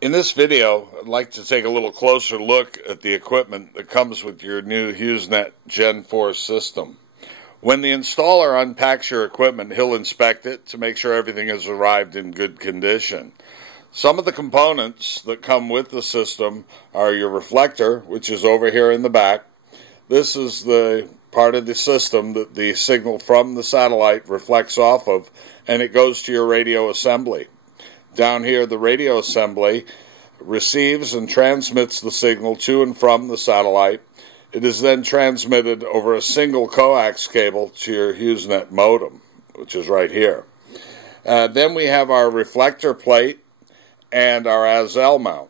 In this video, I'd like to take a little closer look at the equipment that comes with your new HughesNet Gen4 system. When the installer unpacks your equipment, he'll inspect it to make sure everything has arrived in good condition. Some of the components that come with the system are your reflector, which is over here in the back. This is the part of the system that the signal from the satellite reflects off of, and it goes to your radio assembly. Down here, the radio assembly receives and transmits the signal to and from the satellite. It is then transmitted over a single coax cable to your HughesNet modem, which is right here. Then we have our reflector plate and our Azel mount.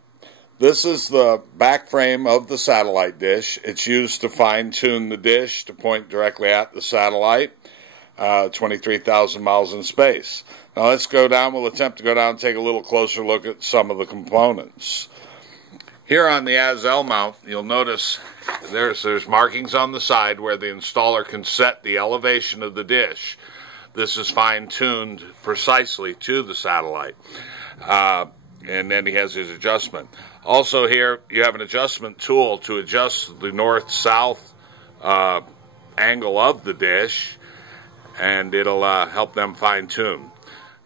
This is the back frame of the satellite dish. It's used to fine-tune the dish to point directly at the satellite, 23,000 miles in space. Now let's go down. We'll attempt to go down and take a little closer look at some of the components. Here on the Azel mount, you'll notice there's markings on the side where the installer can set the elevation of the dish. This is fine-tuned precisely to the satellite. And then he has his adjustment. Also here, you have an adjustment tool to adjust the north-south angle of the dish, and it'll help them fine-tune.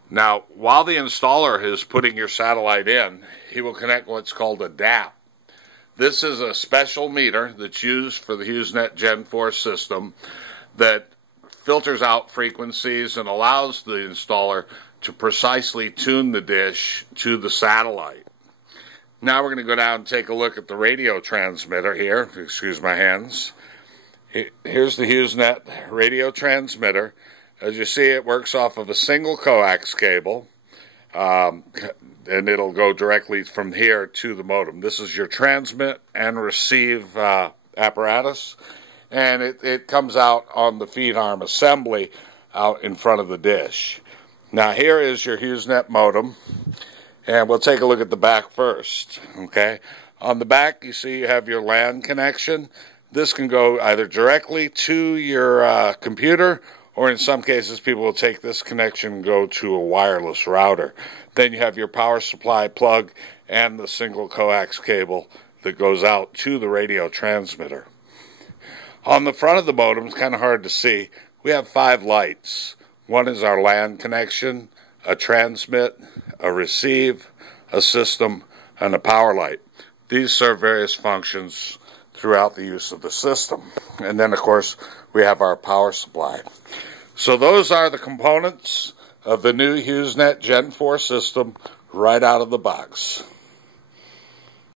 Now, while the installer is putting your satellite in, he will connect what's called a DAP. This is a special meter that's used for the HughesNet Gen4 system that filters out frequencies and allows the installer to precisely tune the dish to the satellite. Now we're going to go down and take a look at the radio transmitter here. Excuse my hands. Here's the HughesNet radio transmitter. As you see, it works off of a single coax cable, and it'll go directly from here to the modem. This is your transmit and receive apparatus, and it comes out on the feed arm assembly out in front of the dish. Now here is your HughesNet modem, and we'll take a look at the back first. Okay, on the back you see you have your LAN connection. This can go either directly to your computer, or in some cases people will take this connection and go to a wireless router. Then you have your power supply plug and the single coax cable that goes out to the radio transmitter. On the front of the modem, it's kind of hard to see, we have 5 lights. One is our LAN connection, a transmit, a receive, a system, and a power light. These serve various functions throughout the use of the system. And then, of course, we have our power supply. So those are the components of the new HughesNet Gen4 system right out of the box.